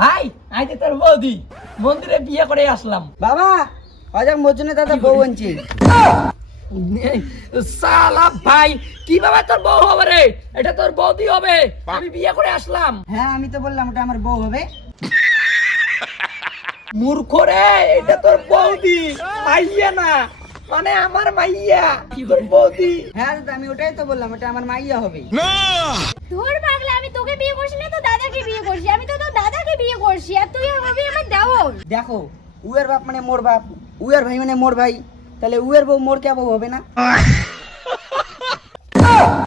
ভাই আজ তোর বৌদি মন্দিরে বিয়ে করে আসলাম। বাবা আজাক মজনে দাদা বউ আনছি। সালা ভাই কিভাবে তোর বউ হবে রে? এটা তোর বৌদি হবে। আমি বিয়ে করে আসলাম। হ্যাঁ আমি তো বললাম ওটা আমার বউ হবে। মূর্খ রে, এটা তোর বৌদি, মাইয়া না, মানে আমার মাইয়া তোর বৌদি। হ্যাঁ দাদা আমি ওটাই তো বললাম ওটা আমার মাইয়া হবে। ধর পাগলা, আমি তোকে বিয়ে করছি না তো দাদাকে বিয়ে করছি। আমি তো তোর দাদাকে বিয়ে করছি আর তুই হবি আমার দেওর। দেখো উয়ের বাপ মানে মোর বাপ, উয়ের ভাই মানে মোর ভাই, তাহলে উয়ের বউ মোর কে বউ হবে না?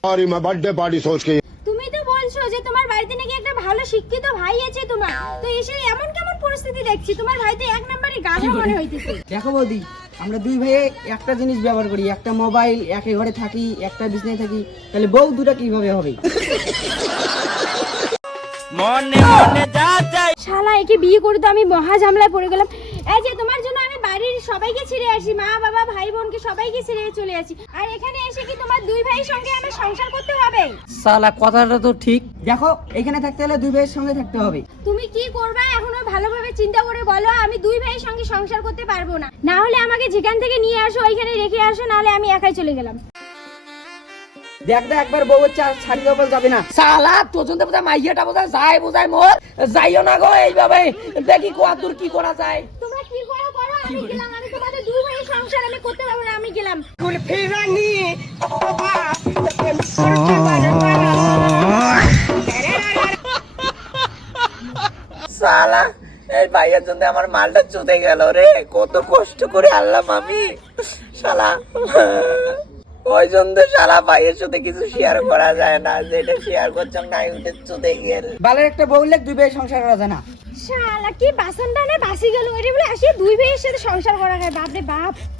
सॉरी मैं बर्थडे पार्टी सोच के তুমি তো বলছো যে তোমার বাড়িতে নাকি একটা ভালো শিক্ষিত ভাই আছে তোমার, তো এসে এমন কেমন পরিস্থিতি দেখছি? তোমার ভাই তো এক নম্বরে গাধা মনে হইতেছে। দেখো বৌদি আমরা দুই ভাইয়ে একটা জিনিস ব্যবহার করি, একটা মোবাইল, একই ঘরে থাকি, একটা বিছনায় থাকি, তাহলে বউ দুটা কিভাবে হবে? শালা একে বিয়ে করে তো আমি মহা ঝামেলায় পড়ে গেলাম। এই যে তোমার জন্য আমি বাড়ির সবাইকে ছেড়ে আসি, মা বাবা ভাই বোনকে সবাইকে ছেড়ে চলে আসি, আর এখানে এসে কি তোমার দুই ভাইয়ের সঙ্গে আমার সংসার করতে হবে? সালা কথাটা তো ঠিক। দেখো এখানে থাকতে হলে দুই ভাইয়ের সঙ্গে থাকতে হবে। তুমি কি করবা এখনো ভালোভাবে চিন্তা করে বলো। আমি দুই ভাইয়ের সঙ্গে সংসার করতে পারবো না, না হলে আমাকে যেখান থেকে নিয়ে আসো ওইখানে রেখে আসো, নাহলে আমি একাই চলে গেলাম। দেখ দেখ একবার বউ ছাড়ি দেওয়া যাবে না। সালা তোর জন্য বোধহয় মাইয়াটা বোধহয় যায় বোঝায় মোর, যাইও না গো এইভাবে, দেখি কত দূর কি করা যায়। তোমরা কি করো করো, আমি গেলাম। আমি তোমাদের দুই ভাইয়ের সংসার আমি করতে পারবো না, আমি গেলাম। সালা এই ভাইয়ের জন্য আমার মালটা চুদে গেল রে, কত কষ্ট করে আনলাম আমি। শালা ওই জন্য শালা ভাইয়ের সাথে কিছু শেয়ার করা যায় না, যেটা শেয়ার করছাম নাই উঠে চুদে গেল। বালের একটা বউ লেখ দুই ভাইয়ের সংসার করা যায় না। শালা কি বাসনটা না বাসি গেল, এটা বলে আসি দুই ভাইয়ের সাথে সংসার করা হয়? বাপ রে বাপ।